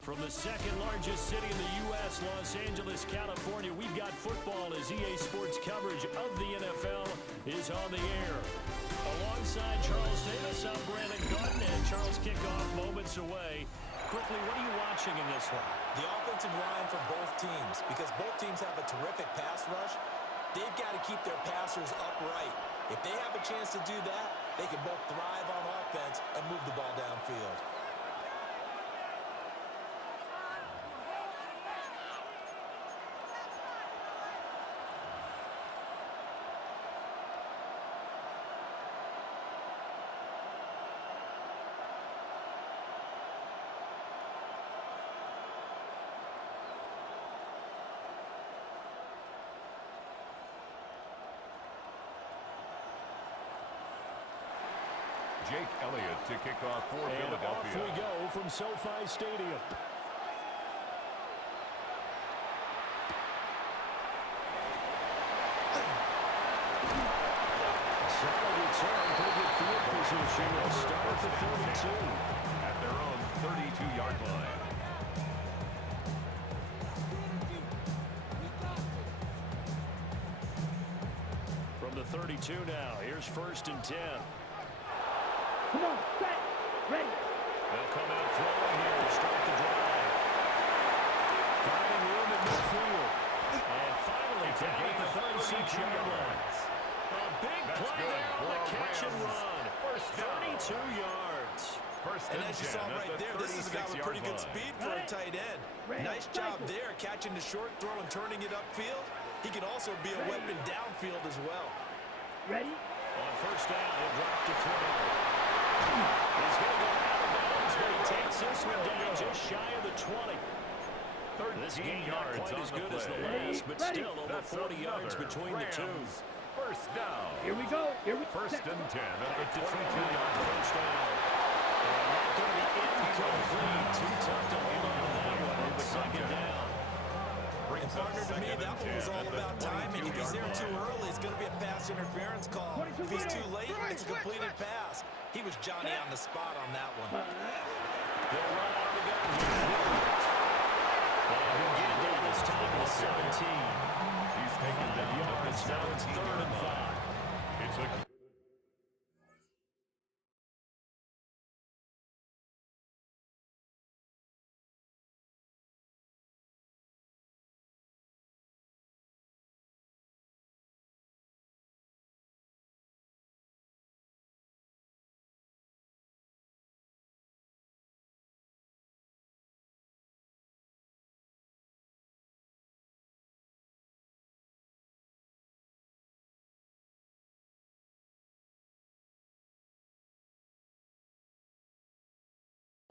From the second largest city in the U.S., Los Angeles, California, we've got football as EA Sports coverage of the NFL is on the air. Alongside Charles Davis, I'm Brandon Gordon, and Charles kickoff moments away. Quickly, what are you watching in this one? The offensive line for both teams, because both teams have a terrific pass rush. They've got to keep their passers upright. If they have a chance to do that, they can both thrive on offense and move the ball downfield. Jake Elliott to kick off for Philadelphia. Off we go from SoFi Stadium. Solid return, pretty good field position. They'll start at the 32. At their own 32-yard line. From the 32 now, here's 1st and 10. Come on, set, ready. They'll come out throwing here to start the drive. Finding room in midfield. And finally down at the 36-yard line. A big play there on the catch and run. 32 yards. And as you saw right there, this is a guy with pretty good speed for a tight end. Nice job there, catching the short throw and turning it upfield. He can also be a weapon downfield as well. Ready? On 1st down, he'll drop to throw. He's going to go out of bounds, but he takes this one down just shy of the 20. This game not quite as good as the last, but still over 40 yards between the two. 1st down. Here we go. 1st and 10 at the 22-yard line. 1st down. And not going to be incomplete. Too tough to hold on to that one. 2nd down. And partner, to me, that one was all about timing. If he's there too early, it's going to be a pass interference call. If he's too late, it's a completed pass. He was Johnny on the spot on that one. They'll run out of the gun here. And he'll get it down this time to 17. He's taken down yards. Now it's 3rd and 5. It's a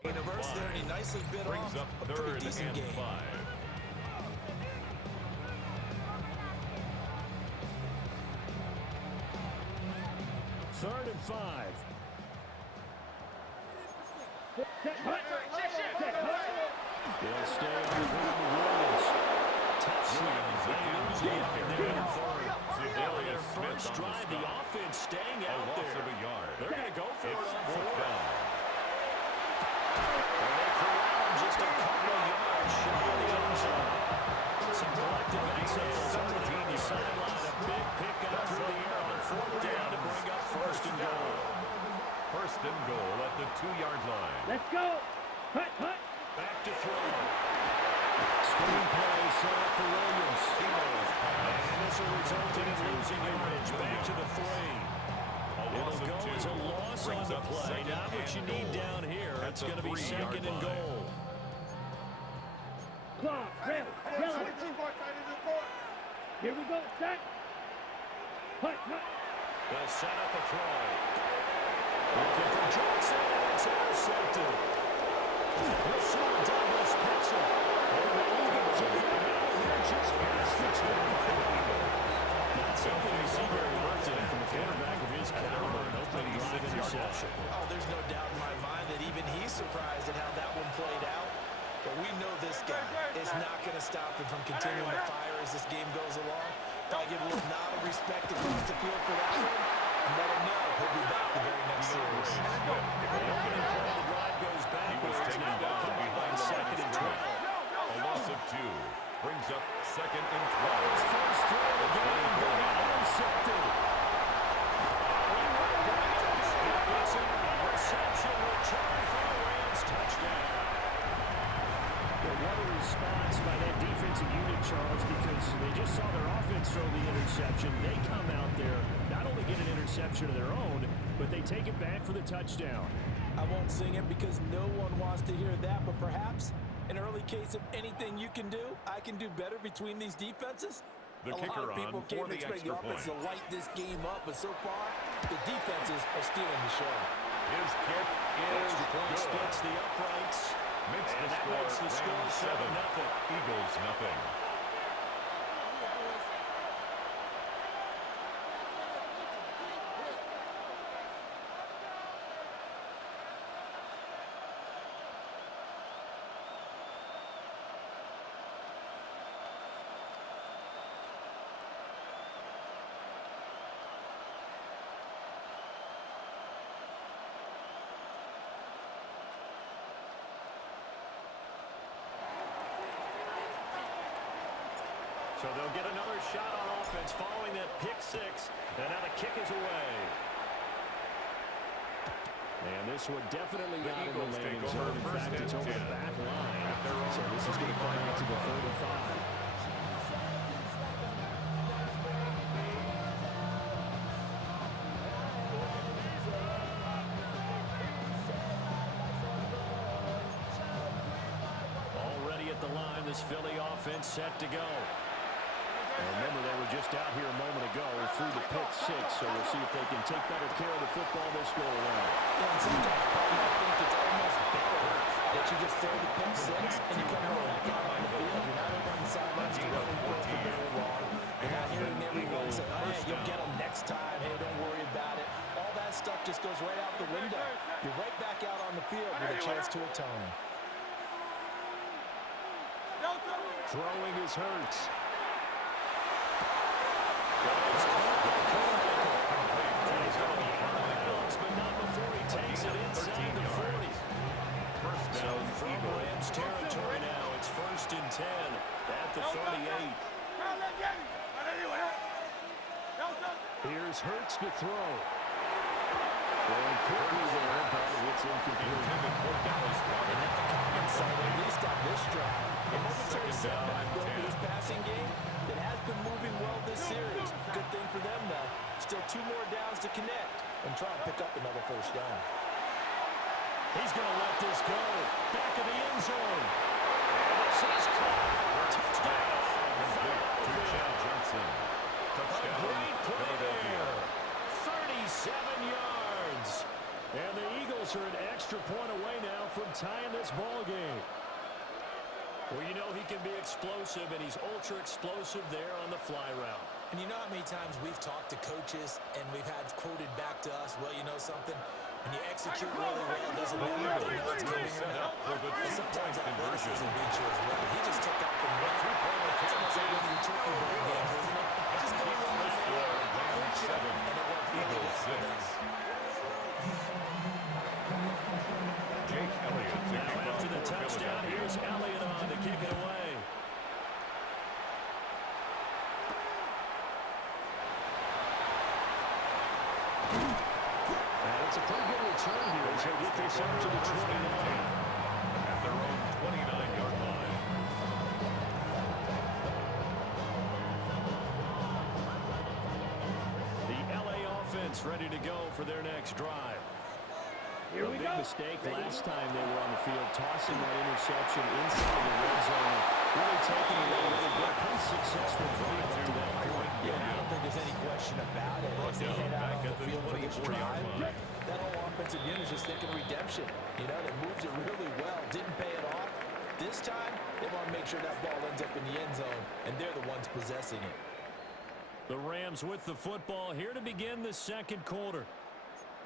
Universe there, and he nicely bit brings off up a pretty 3rd decent and game. 5. Third and 5. They'll stay on the Williams. Tough shot. They lose it there in 3rd. Their first drive, the offense staying out there. A loss of a yard. They're going to go for it It's on 4th 4th. down. And they corral just a couple of yards shy of the end zone. Some collective exhales on the sideline. A big pickup through the air on 4th down to bring up 1st and goal. 1st and goal at the 2-yard line. Let's go. Hut. Back to throw. Screen play set up for Williams. And this will result in losing yardage. Back to the 3. It'll go as a loss on the play. Not what you need down here. It's going to be 2nd and goal. Claw, rail, yellow. Here we go, set. Hut. They'll set up a throw. Looking for Johnson, and it's intercepted. Pursuing Douglas picks it. And the Eagles are going to have here just past the 20. Not something you see very often from a quarterback of his caliber. An opening drive interception. Oh, there's no doubt in my mind that even he's surprised at how that one played out. But we know this guy is not going to stop him from continuing to fire as this game goes along. I'll give a little nod of respect across the field for that one. And let him know he'll be back the very next series. The opening play of the drive goes backwards. Now they'll come behind 2nd and 20. but they take it back for the touchdown. I won't sing it because no one wants to hear that, but perhaps an early case of anything you can do, I can do better between these defenses. The kicker A lot of people on for came the expect the extra offense point. to light this game up, but so far, the defenses are stealing the show. His kick is Extra point good. splits the uprights. Makes And the that score, makes the score Rams 7, 7-0. Eagles nothing. So they'll get another shot on offense following that pick six. And now the kick is away. And this one definitely The not in the Eagles landing take zone. over In first fact, it's and over the 10 back line. at their own So this is going to come out to the 35. Already at the line, this Philly offense set to go. And remember, they were just out here a moment ago through the pick six, so we'll see if they can take better care of the football this go around. Yeah, and sometimes I think it's almost better that you just throw the pick six and you come right back out on the field. You're not over on the sidelines dwelling for very long. You're not hearing everyone say, oh, yeah, you'll get them next time. Hey, don't worry about it. All that stuff just goes right out the window. You're right back out on the field with a chance to atone. Throwing is Hurts. But not before he takes it inside the 40. First So down, from Eagles. Rams territory now, it's first and 10 at the 38. Here's Hurts to throw. Throwing quickly there, but it's incomplete. Intended for Dallas Goedert. And now the comments are at least on this drive. A momentary Second down setback and though for 10. this passing game that has been moving well this series. Good thing for them, though. Still 2 more downs to connect and try and pick up another first down. He's going to let this go. Back of the end zone. And this is caught. Touchdown. Complete to Chad Johnson. Touchdown, Great play Philadelphia. there. 37 yards. And the Eagles are an extra point away now from tying this ball game. Well, you know he can be explosive, and he's ultra-explosive there on the fly route. And you know how many times we've talked to coaches and we've had quoted back to us, well, you know something? When you execute really well, it doesn't matter if they know it's coming or not. For the But sometimes two-point athleticism conversion. beats you as well. He just took off and ran. It's almost like one of your turkey ball games, isn't it? Just go Keeps run the score, there, Rams 7, and it worked really Eagles well. 6. Jake Elliott to Now kick off after the for touchdown, Philadelphia. here's Elliott on to kick it away. And it's a pretty good return here as they get this up to the 29. At their own 29-yard line. The LA offense ready to go for their next drive. Here A we big go. mistake last time they were on the field, tossing that interception inside the red zone. Really taking it away with a pretty successful drive up to that point. Yeah, I don't think there's any question about it. As they head out on the field for this drive, that whole offensive unit is just thinking redemption. You know, that moves it really well. Didn't pay it off. This time, they want to make sure that ball ends up in the end zone, and they're the ones possessing it. The Rams with the football here to begin the second quarter,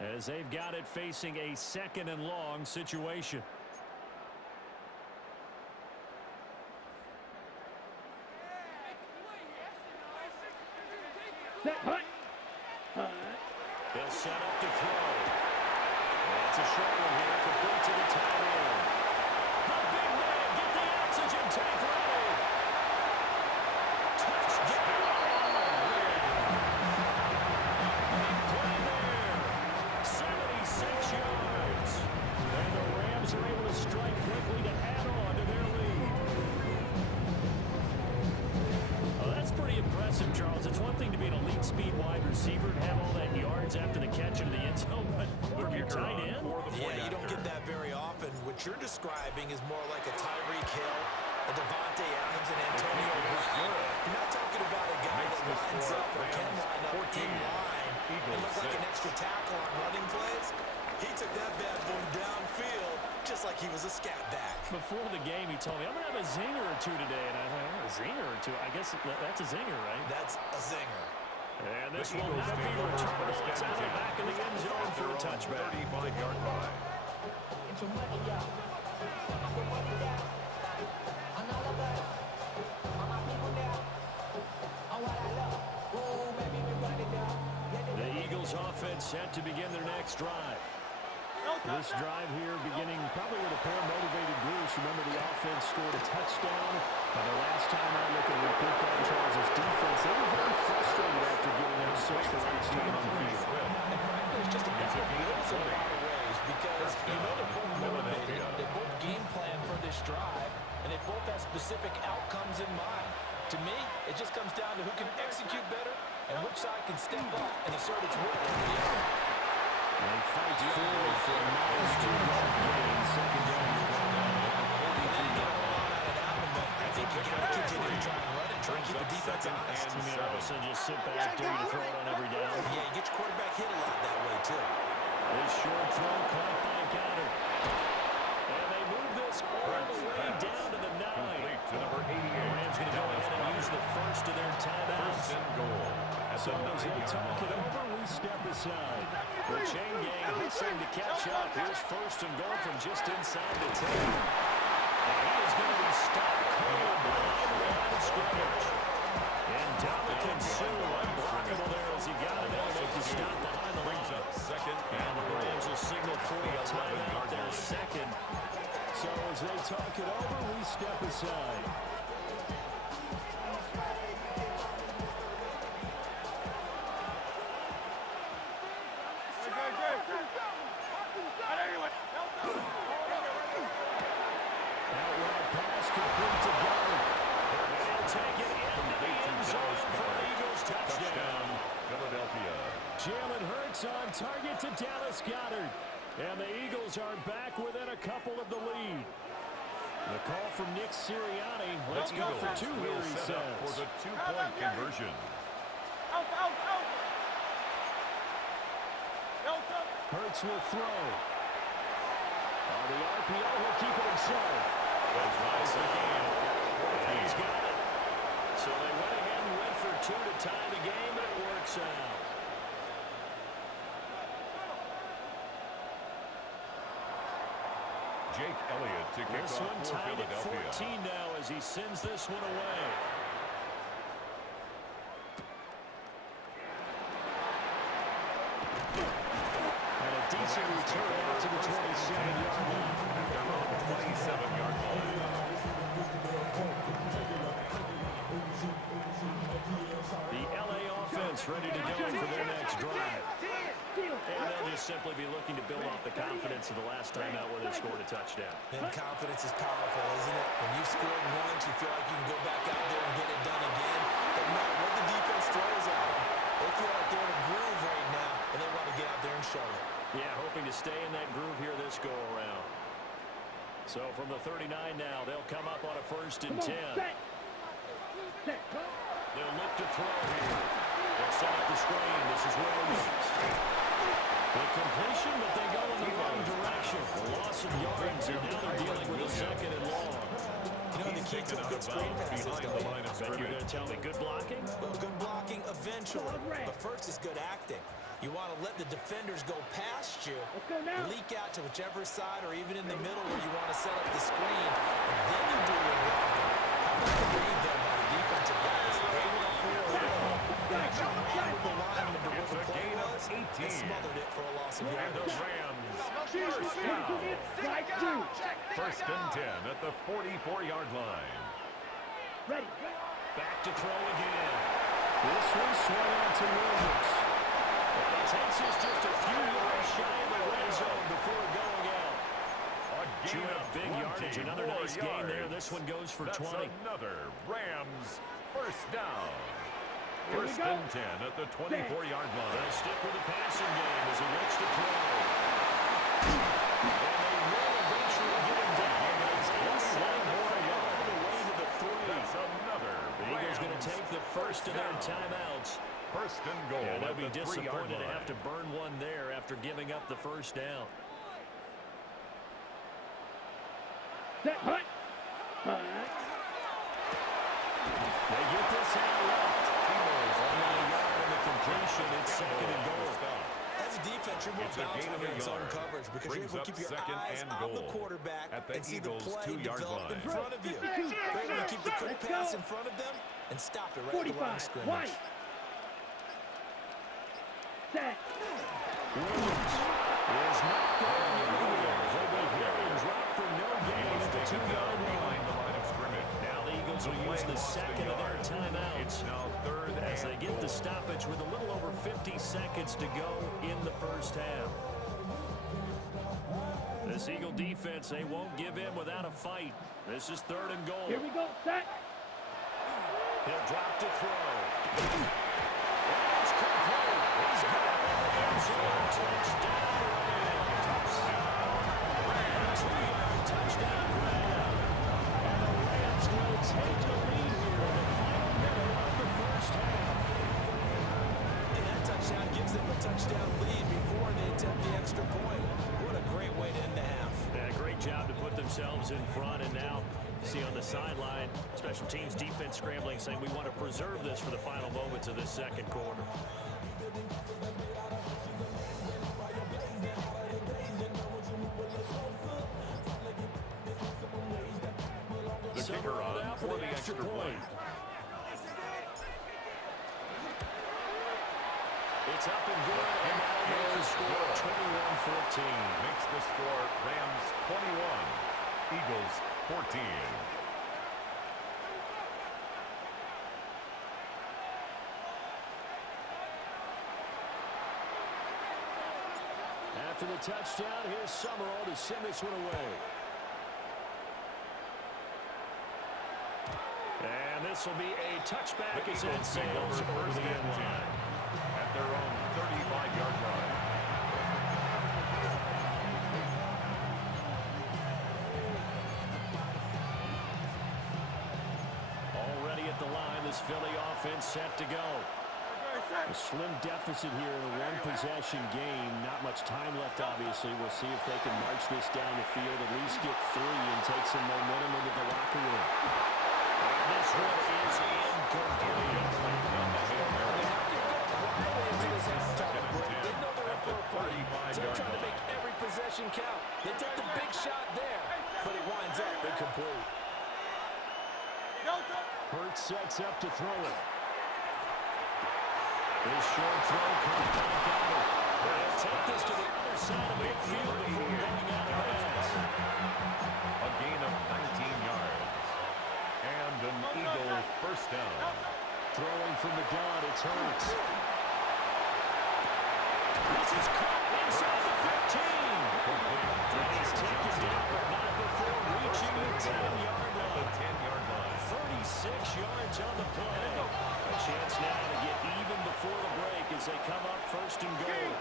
as they've got it facing a second and long situation. Set, hut. They'll set up to throw. That's a short one here, complete to the tight end. The big man, get the oxygen tank ready. Touchdown. Big play there. 76 yards. And the Rams are able to strike quickly to add on to their lead. Oh, that's pretty impressive, Charles. It's one thing to be an elite speed wide receiver and have all that yards after the catch into the end zone, you're describing is more like a Tyreek Hill, a Devontae Adams, and Antonio Brown. You're not talking about a guy that lines up or can line up in line and look like an extra tackle on running plays. He took that bad boy downfield just like he was a scat back. Before the game, he told me, I'm going to have a zinger or two today. And I thought, a zinger or two? I guess that's a zinger, right? That's a zinger. And this will not be returnable. It's out of the back of the end zone for a touchback. 35-yard line. The Eagles offense set to begin their next drive. This drive here beginning probably with a pair of motivated groups. Remember, the offense scored a touchdown. And the last time I looked at report that Charles' defense, they were very frustrated after giving them 6 the last time on the field. And frankly, it's just a matter of wills in a lot of ways because you know they're both motivated. They both game plan for this drive, and they both have specific outcomes in mind. To me, it just comes down to who can execute better and which side can step up and assert its will over the other. And fight forward for a nice 2-yard gain. Second down. I think you got to continue to try and run it, try and keep the defense honest. And you also just sit back, ready to throw it on every down. Yeah, you get your quarterback hit a lot that way, too. This short throw caught by Goddard. And they move this all the way down to the 9. Complete to number 88. Rams going to go ahead and use the first of their timeouts. First and goal. So as they talk it over, we step aside. The chain gang hustling to catch up. Here's first and goal from just inside the 10. And he is going to be stopped cold behind the line of scrimmage. And Dominican Sue unblockable there as he got it in to stop behind the line. Second And the Rams will signal for a timeout their second. So as they talk it over, we step aside. Outright pass complete to Goddard. And take it into the end zone for the Eagles touchdown. Philadelphia. Jalen Hurts on target to Dallas Goddard. And the Eagles are back within a couple of the lead. The call from Nick Sirianni. Let's go for 2 here, he says. For the 2-point conversion. Hurts will throw. The RPO will keep it himself. Goes nice again. And he's got it. So they went ahead and went for 2 to tie the game, and it works out. Jake Elliott to kick This off one for tied at Philadelphia. 14 now as he sends this one away. And a decent return out to the 27-yard line. 27-yard line. The LA offense ready to go for their next drive. And they'll just simply be looking to build off the confidence of the last time out where they scored a touchdown. And confidence is powerful, isn't it? When you've scored once, you feel like you can go back out there and get it done again. But no matter what the defense throws at them, they feel like they're in a groove right now, and they want to get out there and show it. Yeah, hoping to stay in that groove here this go-around. So from the 39 now, they'll come up on a 1st and 10. They'll look to throw here. They'll set up the screen. This is Williams. The completion, but they go in the wrong direction. The loss of yards, and now they're dealing with a 2nd and long. You know, the key to a good screen pass is, though, Bet you're going to tell me good blocking? well, good blocking eventually. But first is good acting. You want to let the defenders go past you, leak out to whichever side or even in the middle where you want to set up the screen, and then you do your blocking. How about the read there by the defensive guys? They went forward, actually hammered the lineman to where the play was, and smothered it for a loss of And the yardage. Rams first down. First and 10 at the 44-yard line. Ready. Back to throw again. This one swung out to Williams. And it takes us just a few yards shy of the red zone before going out. Chewing up big yardage. Another nice gain there. This one goes for 20. Another Rams first down. First and 10 at the 24-yard line. They'll stick with the passing game as he looks to throw. And they will eventually get and goal Yeah, they'll at be the 3-yard disappointed to line. have to burn one there after giving up the first down. Set. Hut. Hut. They get this out left. Only a yard in the completion. It's second and goal. As a defense, you're more It's a balanced gain when of you're a in zone yard. coverage because you're Brings able to up keep your second eyes and on the goal quarterback at the and see Eagles' the play 2-yard develop in line. front of you. You're able to keep the quick pass in front of them and stop it right at the line of 45. scrimmage. White. Set. Williams is not going anywhere. He'll be hit and dropped for no gain at the 2-yard line. Behind the line of scrimmage. Now the Eagles will use the second of their timeouts. It's now third As they and get the goal. stoppage with a little over 50 seconds to go in the first half. This Eagle defense, they won't give in without a fight. This is third and goal. Here we go. Set. He'll drop to throw. It's complete. He's got it in the end zone. Touchdown, Rams. A 2-yard touchdown grab. And the Rams will take the lead here in the final minute of the first half. And that touchdown gives them a touchdown lead before they attempt the extra point. What a great way to end the half. Yeah, great job to put themselves in front, and now you see on the sideline, special teams defense scrambling, saying we want to preserve this for the final moments of this second quarter. The kicker on for the extra point. It's up and good, and now makes the score 21-14. Makes the score Rams 21, Eagles 14. After the touchdown, here's Summerall to send this one away. And this will be a touchback as it sails over the end line. At their own 35-yard line. Already at the line, this Philly offense set to go. A slim deficit here in a one-possession game. Not much time left, obviously. We'll see if they can march this down the field, at least get 3 and take some momentum into the locker room. And this one is incomplete. They're trying to make every possession count. They take the big shot there, but it winds up incomplete. Hurts sets up to throw it. This short throw comes back out. They'll take this to the other side of midfield before going out of bounds. A gain of 19 yards. And an Eagle first down. Throwing from the gun, it's Hurts. This is caught inside the 15. And he's taken down, but not before reaching the 10-yard line. 10-yard line. 36 yards on the play. A chance now to get even before the break as they come up first and goal.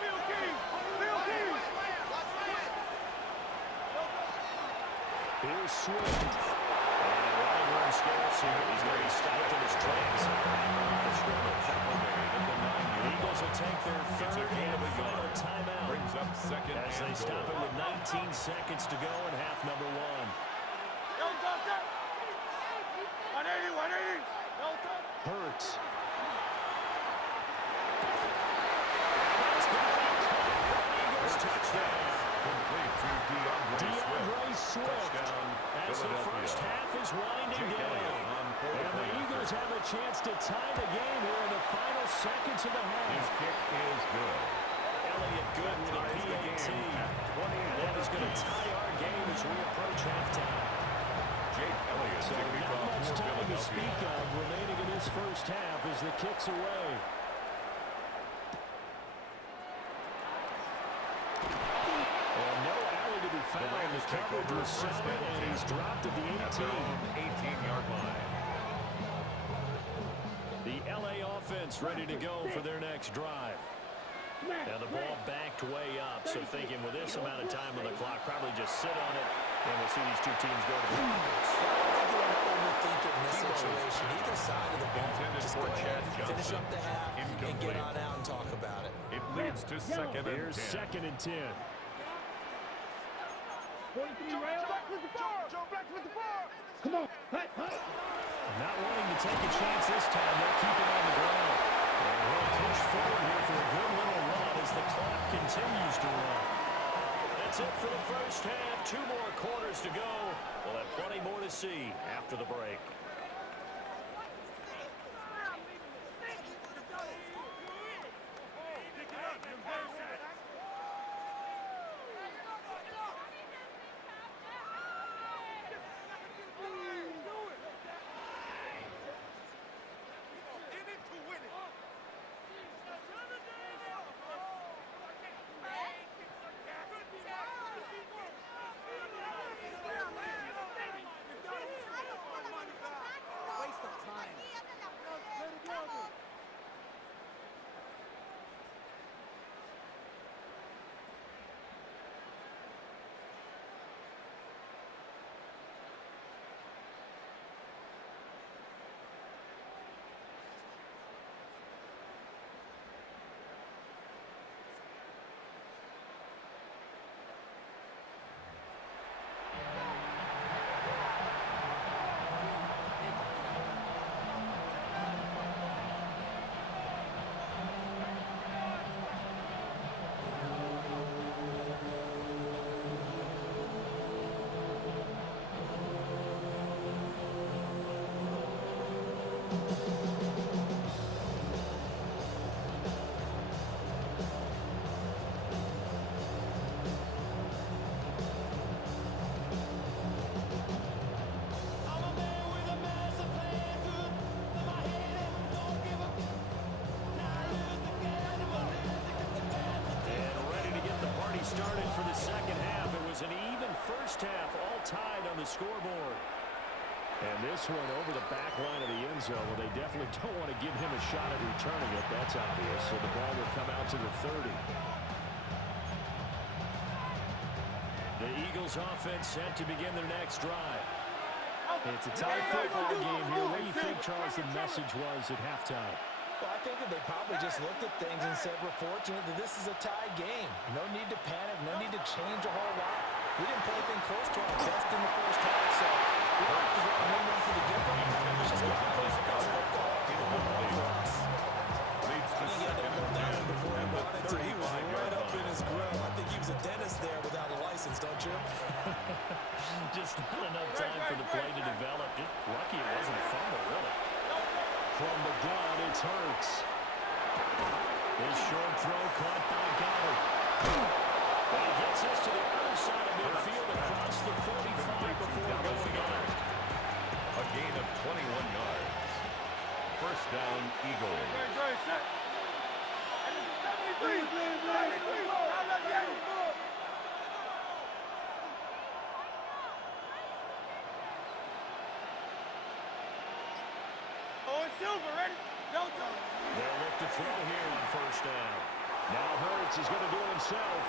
Here's Swift. And running room scarce here. He's going to be stopped in his tracks. The scrimmage. The Eagles will take their third and final timeout. Brings up second As they and stop it goal. with 19 seconds to go in half number 1. Hurts. Eagles touchdown. Complete to DeAndre Swift. Touchdown, As the Philadelphia. first half is winding Jake down. Elliott on for the And the point. Eagles have a chance to tie the game here in the final seconds of the His half. kick is good. Elliott good with a Ties the PAT. game at 20. And that is going to tie our game as we approach halftime. Jake Elliott So to kick not off much for time to Philadelphia. speak of remaining in this first half as the kick's away. And no alley to be found. The Rams take coverage over was first solid, and and he's 10. dropped at the At their 18. own 18-yard line. The LA offense ready to go for their next drive. Now the ball backed way up, so thinking with this amount of time on the clock, probably just sit on it And we'll see these two teams go to the offense. I don't think you want to overthink it in this situation. Either side of the ball, just go ahead, finish up the half, and get on out and talk about it. It leads to second and 10. Here's second and 10. 43 rounds. Come on. Hut, hut. Not wanting to take a chance this time. They'll keep it on the ground. And he'll push forward here for a good little run as the clock continues to run. That's it for the first half. 2 more quarters to go. We'll have plenty more to see after the break. Started for the second half. It was an even first half, all tied on the scoreboard. And this one over the back line of the end zone. Well, they definitely don't want to give him a shot at returning it. That's obvious. So the ball will come out to the 30. The Eagles offense set to begin their next drive. It's a tight football game here. What do you think, Charles, the message was at halftime? Well, I think that they probably just looked at things and said, we're fortunate that this is a tie game. No need to panic, no need to change a whole lot. We didn't play anything close to our best in the first half, so we don't have to go and win one for the giver. Let's just go and play some good football. For us. Leads to second and 10 Before he wanted to, he was at the right up in 35-yard his grill. I think he was a dentist there without a license, don't you? Just not enough time for the play to develop. Just lucky it wasn't a fumble, really. From the gun, it's Hurts. His short throw caught by Goddard. And he gets us to the other side of midfield across the 45 before going on. A gain of 21 yards. First down, Eagles. They'll look to throw here on first down. Now Hurts is going to do it himself.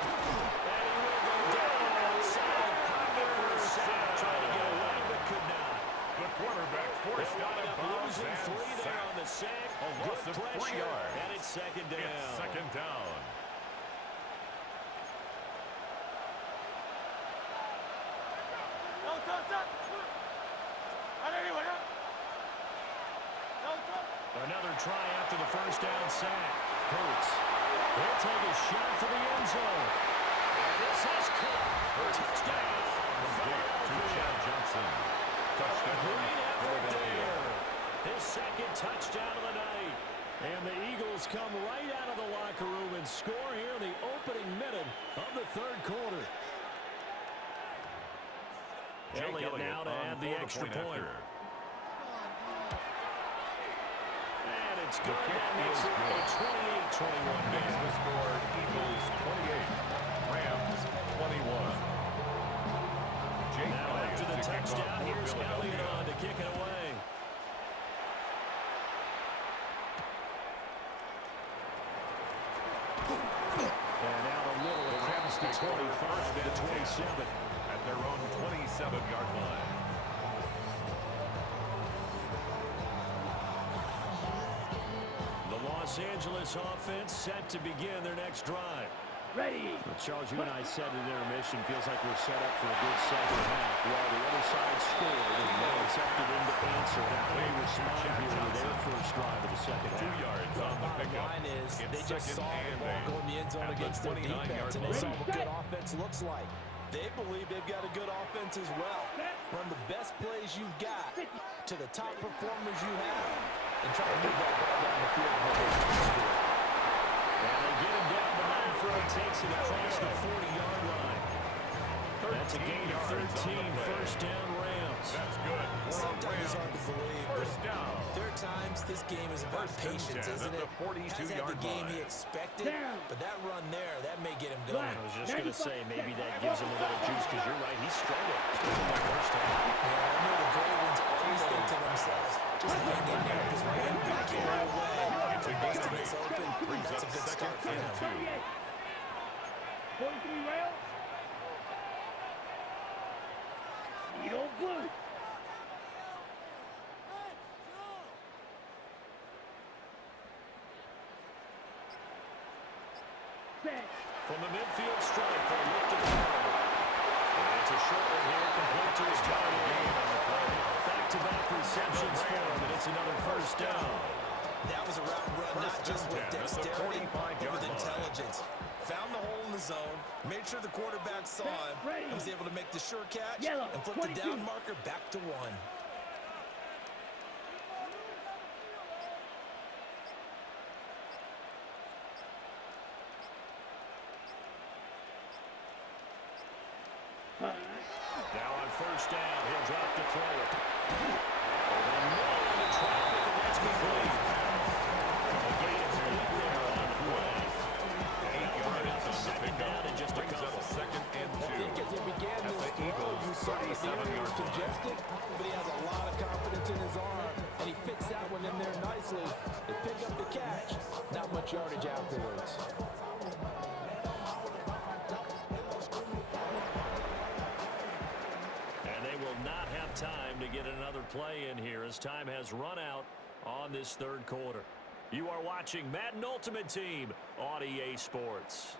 And he will go down outside the pocket for a sack. Trying to get away, but could not. The quarterback forced out of bounds losing and 3 there on the sack. A loss Good of 3 pressure. yards. And it's second down. It's second down. Another try after the first down sack. Hurts. He'll take a shot for the end zone. And this is caught. Touchdown. Complete to Chad Johnson. Touchdown. Great effort Philadelphia. there. His second touchdown of the night. And the Eagles come right out of the locker room and score here in the opening minute of the third quarter. Elliott now to add the extra point. And it's good. That makes it a 28-21 Makes game. the score Eagles 28, Rams 21. Jake Now Elliott after the to kick off touchdown, for here's Elliott Philadelphia. on to kick it away. And out a little across the 25 to the 27. At the their own 27-yard line. The Los Angeles offense set to begin their next drive. Ready. Well, Charles, you and I said in intermission, feels like we're set up for a good second half. Well, the other side scored, and now it's up to them to answer. How do they respond here to their first drive of the second half? 2 yards on the Bottom pickup. line is It's they just saw the ball go in the end zone at the against their 29-yard defense, and they saw line. what good offense looks like. They believe they've got a good offense as well. Run the best plays you've got to the top performers you have and try to move that ball down the field. And they get him down the line for it, takes it across the 40-yard line. That's a gain of 13, first down Rams. That's good. Sometimes it's hard to believe, but First down. there are times this game is about First and patience, 10 isn't at it? the 42-yard Hasn't had the game he line. expected, but that run there, that may get him going. I was just going to say, maybe that gives him a little juice, because you're right, he struggled, especially in the first half. Yeah, I know the great ones always think to themselves, just hang in there, because we're going to be carried away. It's a gain of It's 8. open. Brings That's up a good second start for and him. 2. 43 rail. Needle blue. Set. From the midfield stripe, they look to throw. And it's a short one here, complete to his tight end. Back-to-back receptions for him, and it's another first down. That was a route run, not First just and with 10 at the dexterity, but 45-yard with line. intelligence. Found the hole in the zone, made sure the quarterback saw him, and was able to make the sure catch Yellow, and flip the 22. down marker back to 1. Now on first down, he'll drop to throw it. Over the middle into traffic, and that's complete. A gain of 8 there on the play. 8 yards on the Second down pickup. and just a Brings up couple. second and I think 2. as he began At this the throw, Eagles' you saw that the area was 37-yard line. congested, but he has a lot of confidence in his arm, and he fits that one in there nicely. They pick up the catch, not much yardage afterwards. And they will not have time to get another play in here as time has run out on this third quarter. You are watching Madden Ultimate Team on EA Sports.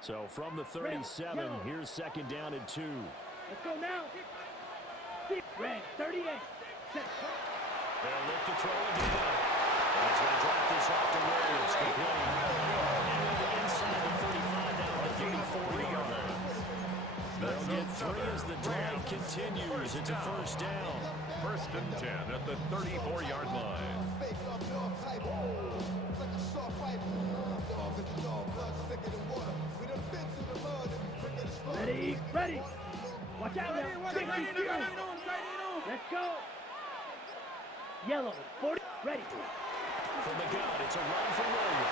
So from the 37, here's second down and 2. Let's go now. Red, 38. Set. They'll look to throw again. And he's going to drop this off to Williams. Complete. And the inside the 35 down to 34-yard line. They'll get 3 as the drive continues. It's a first down. First and 10 at the 34-yard line. Ready, ready. Watch out now. 62. Let's go. Yellow, 40. Ready. From the gun, it's a run for Williams.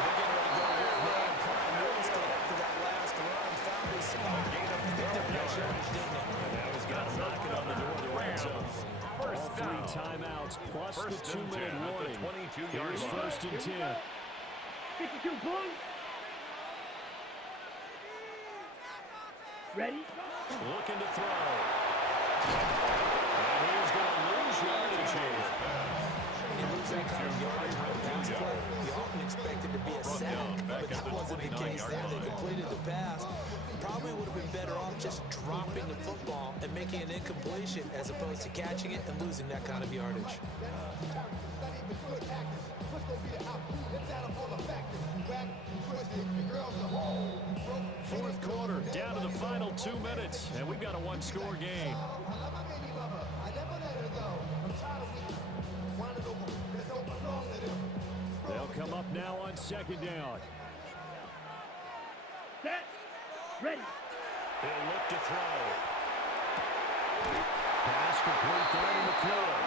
They're getting ready to go with man in prime real estate after that last run. Found his spot. Picked up nice yardage, didn't it? And now he's got him knocking on the door of the red zone. All First 3 down. timeouts plus the First and 10 2-minute at the warning. 22-yard Here's line. first and 10. 52 blue. Ready. Looking to throw. And he's going to lose yardage here. When you lose that kind of yardage on a pass play, you often expect it to be a sack, but that wasn't the case there. They completed the pass. Probably would have been better off just dropping the football and making an incompletion as opposed to catching it and losing that kind of yardage. Fourth quarter, down to the final 2 minutes, and we've got a one-score game. They'll come up now on second down. Set. Ready. They'll look to throw. Pass complete down in the corner.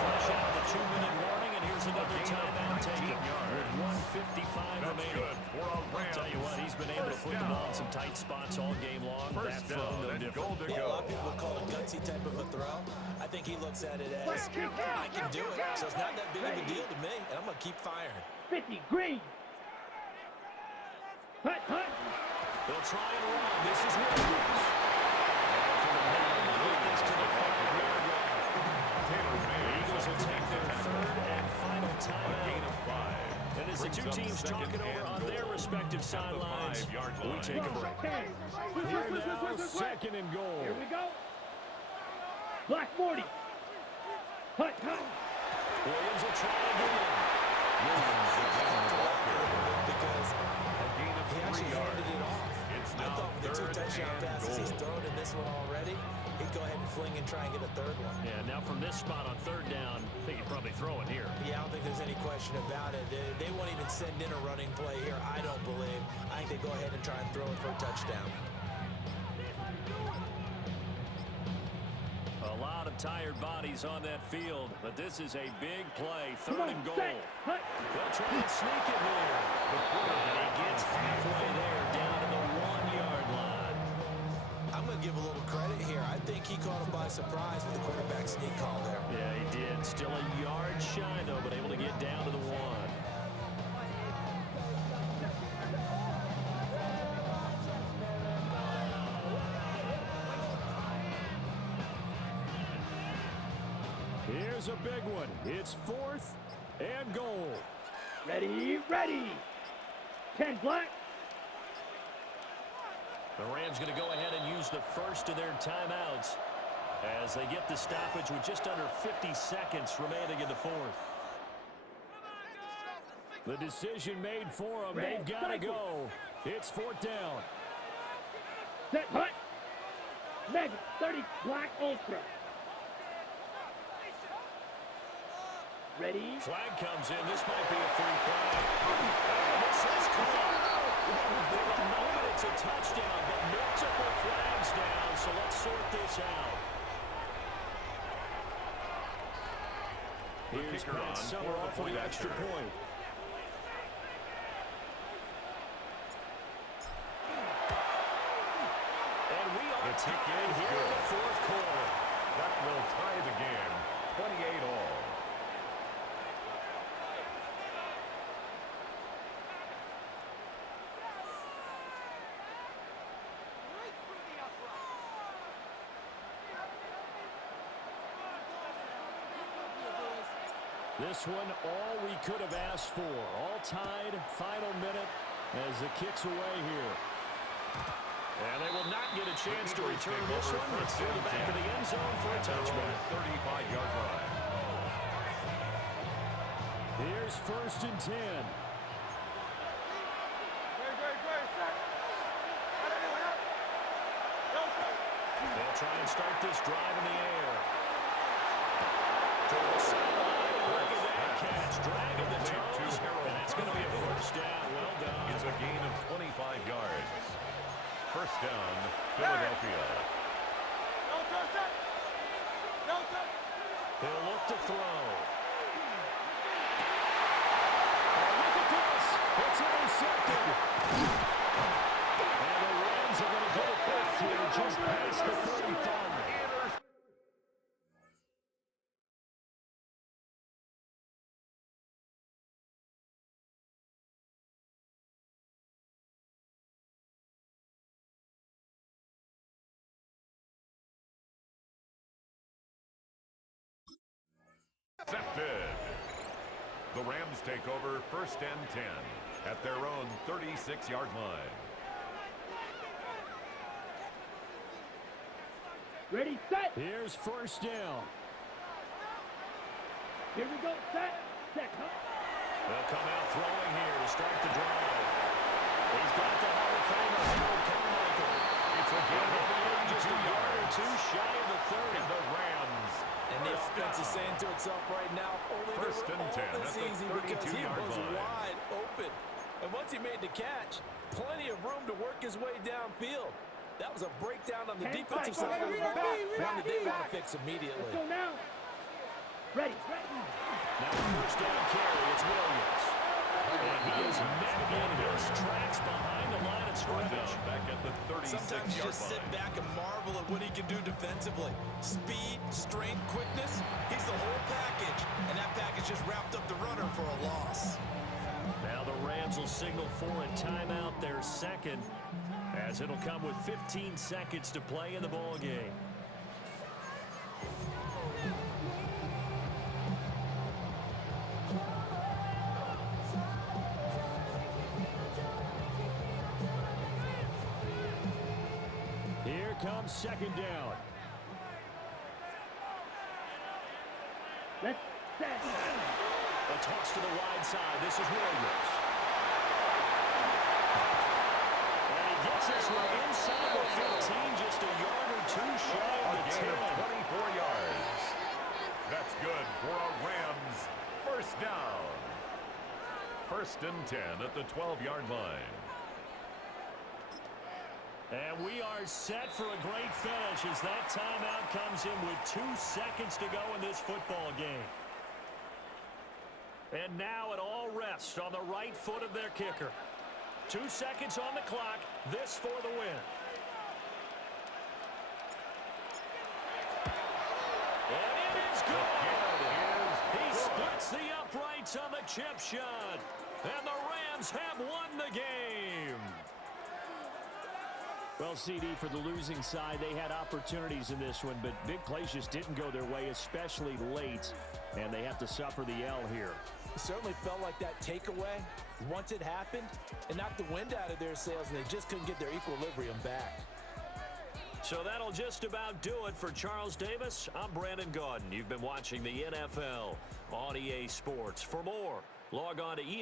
Fresh out of the 2-minute warning, and here's another timeout taken with 1:55 remaining. I'll tell you what, he's been able to put the ball in some tight spots all game long. That throw, no different. Yeah, a lot of people would call it gutsy type of a throw. I think he looks at it as, I can do it. So it's not that big of a deal to me, and I'm going to keep firing. 50, green. Hut, hut. They'll try and run. This is Williams. And for the man, they get this to the 5-yard line. The Eagles will take their third and final timeout. And as the two teams talk it over on their respective sidelines, we take a break. Here now, second and goal. Here we go. Black 40. Hut, hut. Williams will try again. Because he actually handed it off. I thought with the 2 touchdown passes he's thrown in this one already, he'd go ahead and fling and try and get a third one. Yeah, now from this spot on third down, I think he'd probably throw it here. Yeah, I don't think there's any question about it. They won't even send in a running play here, I don't believe. I think they go ahead and try and throw it for a touchdown. A lot of tired bodies on that field, but this is a big play, third and goal. They'll try and sneak it here. And he gets halfway there, down to the 1-yard line. I'm going to give a little credit here. I think he caught him by surprise with the quarterback sneak call there. Yeah, he did. Still a yard shy, though, but able to get down to the 1. Here's a big one. It's 4th and goal. Ready, ready. 10 black. The Rams going to go ahead and use the first of their timeouts as they get the stoppage with just under 50 seconds remaining in the 4th. The decision made for them. They've got to go. It's 4th down. Set, hut. Mega 30 black ultra. Ready. Flag comes in. This might be a free play. This is caught. For the moment, it's a touchdown, but multiple flags down, so let's sort this out. Here's Pat Summerall for the extra point. And we are tied here in the 4th quarter. That will tie the game, 28-all. This one, all we could have asked for. All tied, final minute as it kicks away here. And they will not get a chance to return this one. It's through the back of the end zone for a touchback. 35-yard line. Here's 1st and 10. They'll try and start this drive in the air. To the sideline, look at that catch. Dragging the toes, and that's going to be a 1st down. Well done. It's a gain of 25 yards. 1st down, Philadelphia. They'll look to throw. And look at this. It's intercepted. And the Rams are going to get it back here just past the 35. Accepted. The Rams take over 1st and 10 at their own 36-yard line. Ready, set. Here's 1st down. Here we go, set. Set, hut. They'll come out throwing here to start the drive. He's got the Hall of Famer, Harold Carmichael. It's a gain of just a 82 yard or yards. 2 shy of the 30. And the Rams. And the offense is saying to itself right now, only they 1st were and 10 all this at the easy because he 32-yard was line. wide open. And once he made the catch, plenty of room to work his way downfield. That was a breakdown on the defensive side of the ball, one that they want to fix immediately. Let's go now. Ready. Now first down carry, it's Williams. And he is met in his tracks behind the line of scrimmage. Back at the 36-yard Sometimes you just sit back and marvel at what he can do defensively. Speed, strength, quickness. He's the whole package. And that package just wrapped up the runner for a loss. Now the Rams will signal for a timeout, their second, as it'll come with 15 seconds to play in the ball game. Here comes second down. Let's set. A toss to the wide side. This is Williams. And he gets this one inside the 15, just a yard or two shy of the 10. Gain of 24 yards. That's good for a Rams first down. First and 10 at the 12-yard line. And we are set for a great finish as that timeout comes in with 2 seconds to go in this football game. And now it all rests on the right foot of their kicker. 2 seconds on the clock. This for the win. And it is good. He splits the uprights on the chip shot. And the Rams have won the game. Well, CD, for the losing side, they had opportunities in this one, but big plays just didn't go their way, especially late, and they have to suffer the L here. It certainly felt like that takeaway, once it happened, it knocked the wind out of their sails, and they just couldn't get their equilibrium back. So that'll just about do it for Charles Davis. I'm Brandon Gaudin. You've been watching the NFL on EA Sports. For more, log on to EA.